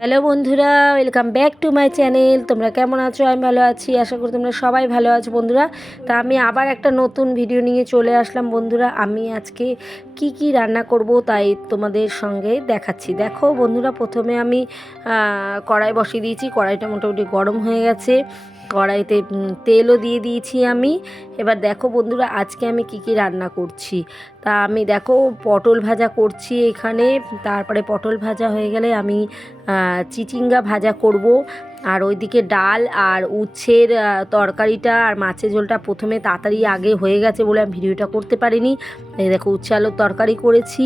Hello বন্ধুরা welcome back to my channel তোমরা কেমন আছো? আমি ভালো আছি, আশা করি তোমরা সবাই ভালো আছো বন্ধুরা। তা আমি আবার একটা নতুন ভিডিও নিয়ে চলে আসলাম বন্ধুরা। আমি আজকে কি কি রান্না করব তাই তোমাদের সঙ্গে দেখাচ্ছি। দেখো বন্ধুরা, প্রথমে আমি কড়াই বসিয়ে দিয়েছি। কড়াইটা মোটামুটি গরম হয়ে গেছে। কড়াইতে তেলও দিয়ে দিয়েছি আমি। এবার দেখো বন্ধুরা, আজকে আমি কি কি রান্না করছি। তা আমি দেখো পটল ভাজা করছি এখানে। তারপরে পটল ভাজা হয়ে গেলে আমি চিচিঙ্গা ভাজা করব। আর ওইদিকে ডাল আর উচ্ছের তরকারিটা আর মাছের ঝোলটা প্রথমে তাড়াতাড়ি আগে হয়ে গেছে বলে আমি ভিডিওটা করতে পারিনি। দেখো উচ্ছে আলুর তরকারি করেছি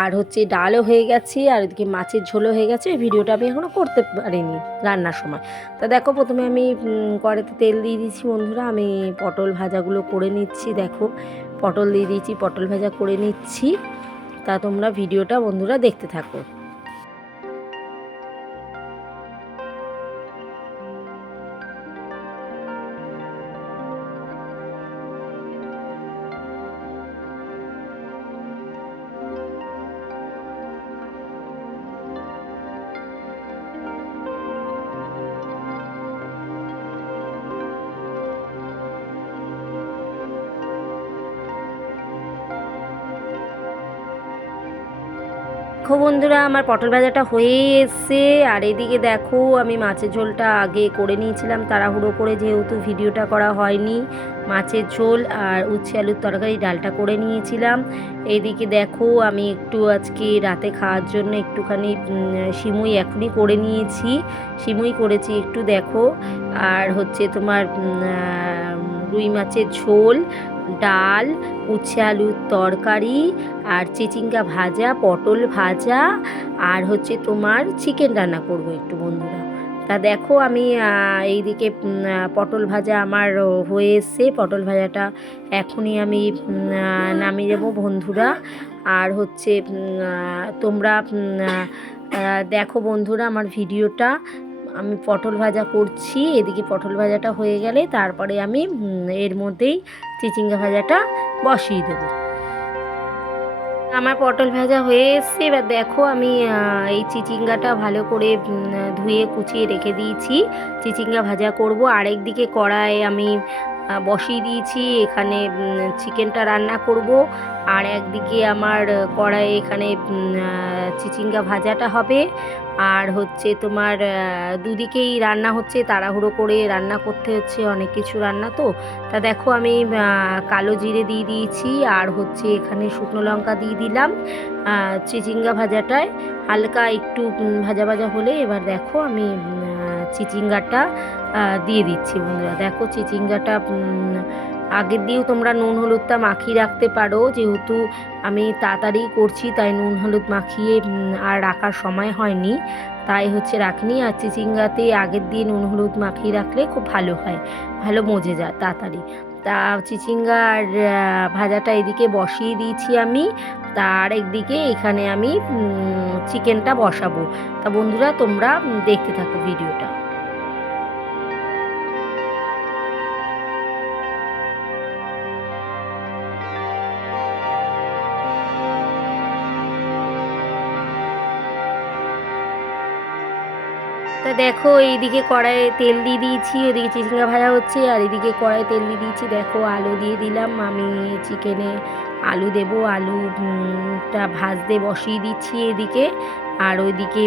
আর হচ্ছে ডালও হয়ে গেছে আর ওইদিকে মাছের ঝোলও হয়ে গেছে। ভিডিওটা আমি এখনও করতে পারিনি রান্নার সময়। তা দেখো প্রথমে আমি উম, কড়াইতে তেল দিয়ে দিয়েছি বন্ধুরা। আমি পটল ভাজাগুলো করে নিচ্ছি দেখো। পটল দিয়ে দিয়েছি পটল ভাজা করে নিচ্ছি। তা তোমরা ভিডিওটা বন্ধুরা দেখতে থাকো। দেখো বন্ধুরা, আমার পটল ভাজাটা হয়ে এসছে। আর এদিকে দেখো, আমি মাছের ঝোলটা আগে করে নিয়েছিলাম, তাড়াহুড়ো করে যেহেতু ভিডিওটা করা হয়নি। মাছের ঝোল আর উচ্ছে আলুর তরকারি ডালটা করে নিয়েছিলাম। এইদিকে দেখো, আমি একটু আজকে রাতে খাওয়ার জন্য একটুখানি সিমুই এখনই করে নিয়েছি। সিমুই করেছি একটু দেখো। আর হচ্ছে তোমার রুই মাছের ঝোল ডাল, উচ্ছে আলুর তরকারি আর চিচিঙ্গা ভাজা, পটল ভাজা আর হচ্ছে তোমার চিকেন রান্না করব একটু বন্ধুরা। তা দেখো আমি এইদিকে পটল ভাজা আমার হয়ে এসছে। পটল ভাজাটা এখনই আমি নামিয়ে দেবো বন্ধুরা। আর হচ্ছে তোমরা দেখো বন্ধুরা আমার ভিডিওটা। আমি পটল ভাজা করছি, এদিকে পটল ভাজাটা হয়ে গেলে তারপরে আমি এর মধ্যেই চিচিঙ্গা ভাজাটা বসিয়ে দেবো। আমার পটল ভাজা হয়ে এসছে, এবার দেখো আমি এই চিচিঙ্গাটা ভালো করে ধুয়ে কুচিয়ে রেখে দিয়েছি। চিচিঙ্গা ভাজা করব। আরেক দিকে কড়াই আমি বসিয়ে দিয়েছি, এখানে চিকেনটা রান্না করব। আর একদিকে আমার কড়াই এখানে চিচিঙ্গা ভাজাটা হবে। আর হচ্ছে তোমার দুদিকেই রান্না হচ্ছে, তাড়াহুড়ো করে রান্না করতে হচ্ছে, অনেক কিছু রান্না তো। তা দেখো আমি কালো জিরে দিয়ে দিয়েছি, আর হচ্ছে এখানে শুকনো লঙ্কা দিয়ে দিলাম চিচিঙ্গা ভাজাটায়। হালকা একটু ভাজা ভাজা হলে এবার দেখো আমি চিচিঙ্গাটা দিয়ে দিচ্ছি বন্ধুরা। দেখো চিচিঙ্গাটা আগের দিয়েও তোমরা নুন হলুদটা মাখিয়ে রাখতে পারো। যেহেতু আমি তাড়াতাড়ি করছি, তাই নুন হলুদ মাখিয়ে আর রাখার সময় হয়নি। তাই হচ্ছে রাখিনি। আর চিচিঙ্গাতে আগের দিয়ে নুন হলুদ মাখিয়ে রাখলে খুব ভালো হয়। ভালো মজে যায় তাড়াতাড়ি। তা চিচিঙ্গার ভাজাটা এদিকে বসিয়ে দিয়েছি আমি। তার একদিকে এখানে আমি চিকেনটা বসাবো। তা বন্ধুরা, তোমরা দেখতে থাকো ভিডিওটা। দেখো, এইদিকে কড়াইয়ে তেল দিয়ে দিয়েছি ওদিকে চিচিঙ্গা ভাজা হচ্ছে, আর এদিকে কড়াইয়ে তেল দিয়ে দিয়েছি, দেখো, আলু দিয়ে দিলাম। আমি চিকেনে আলু দেবো, আলুটা ভাজতে বসিয়ে দিচ্ছি এদিকে। আর ওইদিকে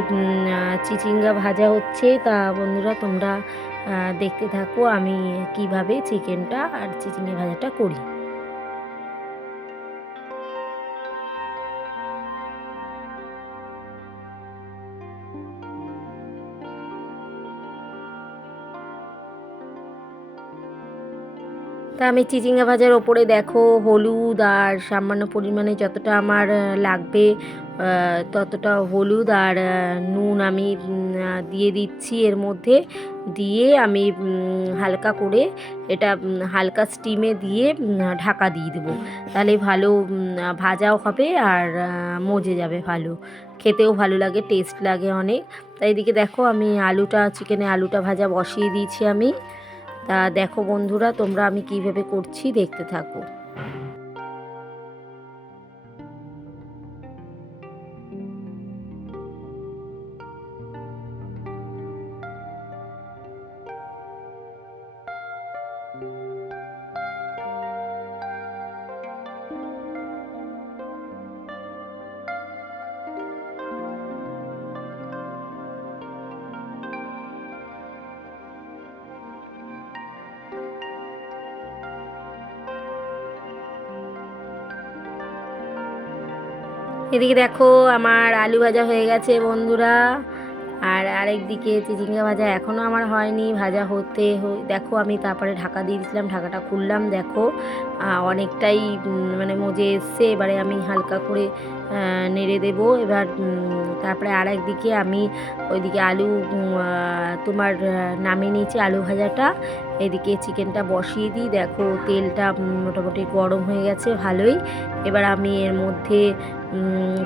চিচিঙ্গা ভাজা হচ্ছে। তা বন্ধুরা, তোমরা দেখতে থাকো আমি কীভাবে চিকেনটা আর চিচিঙ্গা ভাজাটা করি। তা আমি চিচিঙ্গা ভাজার ওপরে দেখো হলুদ আর সামান্য পরিমাণে যতটা আমার লাগবে ততটা হলুদ আর নুন আমি দিয়ে দিচ্ছি এর মধ্যে। দিয়ে আমি হালকা করে এটা হালকা স্টিমে দিয়ে ঢাকা দিয়ে দেবো। তাহলে ভালো ভাজাও হবে আর মজে যাবে ভালো। খেতেও ভালো লাগে টেস্ট লাগে অনেক। তাই এদিকে দেখো আমি আলুটা চিকেনে আলুটা ভাজা বসিয়ে দিয়েছি আমি। তা দেখো বন্ধুরা তোমরা আমি কীভাবে করছি দেখতে থাকো। এদিকে দেখো আমার আলু ভাজা হয়ে গেছে বন্ধুরা। আর আরেক দিকে চিচিঙ্গা ভাজা এখনও আমার হয়নি, ভাজা হতে দেখো আমি তারপরে ঢাকা দিয়ে দিয়েছিলাম, ঢাকাটা খুললাম, দেখো। অনেকটাই মানে মজে এসছে, এবারে আমি হালকা করে নেড়ে দেব। এবার তারপরে আরেক দিকে আমি ওইদিকে আলু তোমার নামিয়ে নিয়েছি আলু ভাজাটা। এদিকে চিকেনটা বসিয়ে দিই, দেখো তেলটা মোটামুটি গরম হয়ে গেছে, ভালোই। এবার আমি এর মধ্যে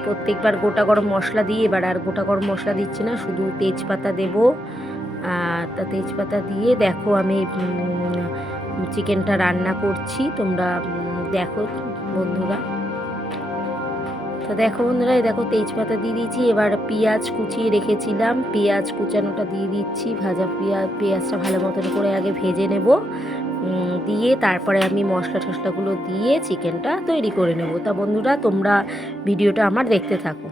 প্রত্যেকবার গোটা গরম মশলা দিই এবার আর গোটা গরম মশলা দিচ্ছি না, শুধু তেজপাতা দেবো। তা তেজপাতা দিয়ে দেখো আমি চিকেনটা রান্না করছি, তোমরা দেখো বন্ধুরা। তো দেখো বন্ধুরা দেখো তেজপাতা দিয়ে দিয়েছি, এবার পেঁয়াজ কুচিয়ে রেখেছিলাম, পেঁয়াজ কুচানোটা দিয়ে দিচ্ছি, ভাজা পেঁয়াজ পেঁয়াজটা ভালো মতন করে আগে ভেজে নেব। দিয়ে তারপরে আমি মশলা টশলাগুলো দিয়ে চিকেনটা তৈরি করে নেব। তা বন্ধুরা, তোমরা ভিডিওটা আমার দেখতে থাকো।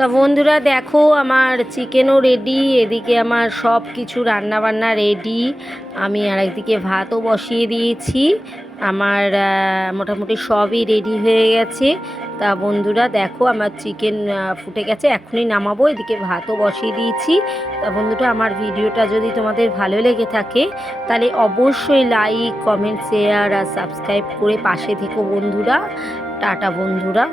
তা বন্ধুরা দেখো, আমার চিকেনও রেডি এদিকে আমার সব কিছু রান্নাবান্না রেডি আমি আর একদিকে ভাতও বসিয়ে দিয়েছি। আমার মোটামুটি সবই রেডি হয়ে গেছে। তা বন্ধুরা দেখো, আমার চিকেন ফুটে গেছে, এখনই নামাবো। এদিকে ভাতও বসিয়ে দিয়েছি। তা বন্ধুরা, আমার ভিডিওটা যদি তোমাদের ভালো লেগে থাকে, তাহলে অবশ্যই লাইক কমেন্ট শেয়ার আর সাবস্ক্রাইব করে পাশে থেকো বন্ধুরা। টাটা বন্ধুরা।